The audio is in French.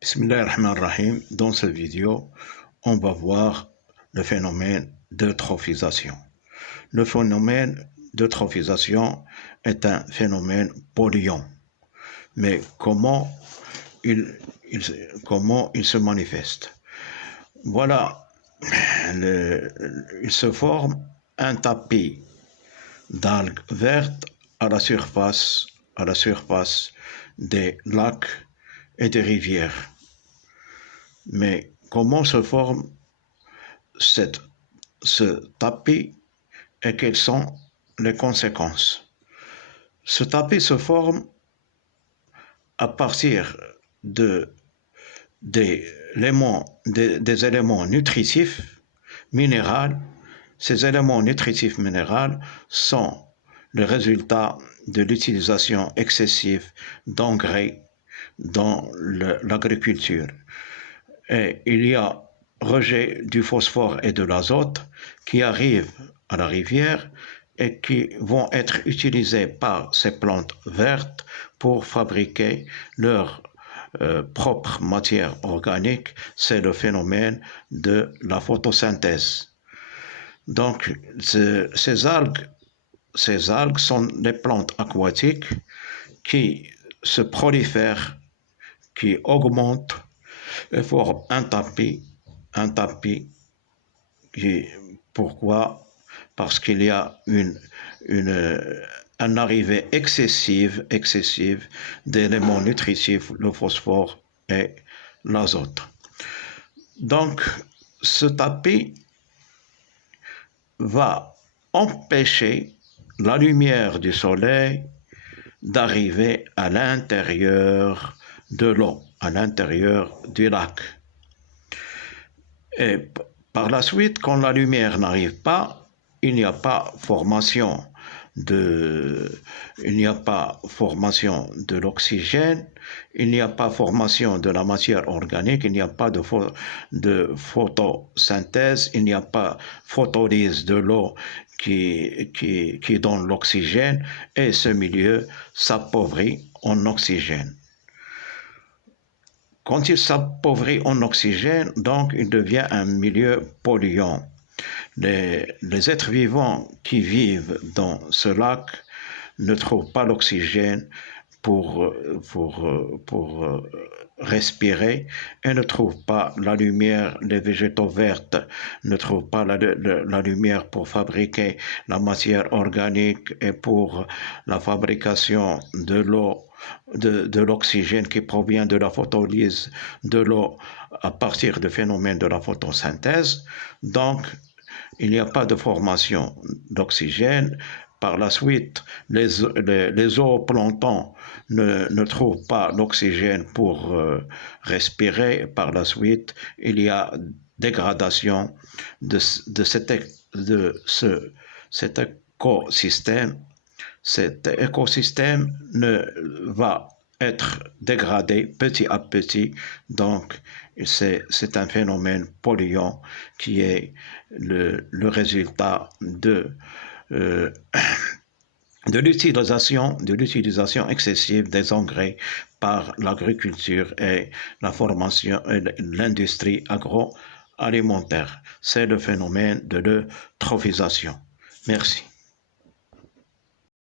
Bismillahirrahmanirrahim. Dans cette vidéo, on va voir le phénomène d'eutrophisation. Le phénomène d'eutrophisation est un phénomène polluant. Mais comment il se manifeste? Voilà, il se forme un tapis d'algues vertes à la surface des lacs et des rivières. Mais comment se forme ce tapis et quelles sont les conséquences? Ce tapis se forme à partir des éléments nutritifs minéraux. Ces éléments nutritifs minéraux sont le résultat de l'utilisation excessive d'engrais dans l'agriculture. Et il y a rejet du phosphore et de l'azote qui arrivent à la rivière et qui vont être utilisés par ces plantes vertes pour fabriquer leur propre matière organique. C'est le phénomène de la photosynthèse. Donc, ces algues sont des plantes aquatiques qui se prolifèrent, qui augmentent et forment un tapis. Pourquoi? Parce qu'il y a une arrivée excessive d'éléments nutritifs, le phosphore et l'azote. Donc, ce tapis va empêcher la lumière du soleil d'arriver à l'intérieur de l'eau, à l'intérieur du lac. Et par la suite, quand la lumière n'arrive pas, il n'y a pas formation de l'oxygène, il n'y a pas formation de la matière organique, il n'y a pas de photosynthèse, il n'y a pas photolyse de l'eau qui donne l'oxygène, et ce milieu s'appauvrit en oxygène. Quand il s'appauvrit en oxygène, donc il devient un milieu polluant. Les êtres vivants qui vivent dans ce lac ne trouvent pas l'oxygène pour respirer et ne trouvent pas la lumière. Les végétaux verts ne trouvent pas la lumière pour fabriquer la matière organique et pour la fabrication de l'eau, de l'oxygène qui provient de la photolyse de l'eau à partir du phénomène de la photosynthèse. Donc, il n'y a pas de formation d'oxygène. Par la suite, les zooplanctons ne trouvent pas l'oxygène pour respirer. Par la suite, il y a dégradation de cet écosystème. Cet écosystème va être dégradé petit à petit. Donc, c'est un phénomène polluant qui est le résultat de l'utilisation excessive des engrais par l'agriculture et l'industrie agroalimentaire. C'est le phénomène de l'eutrophisation. Merci.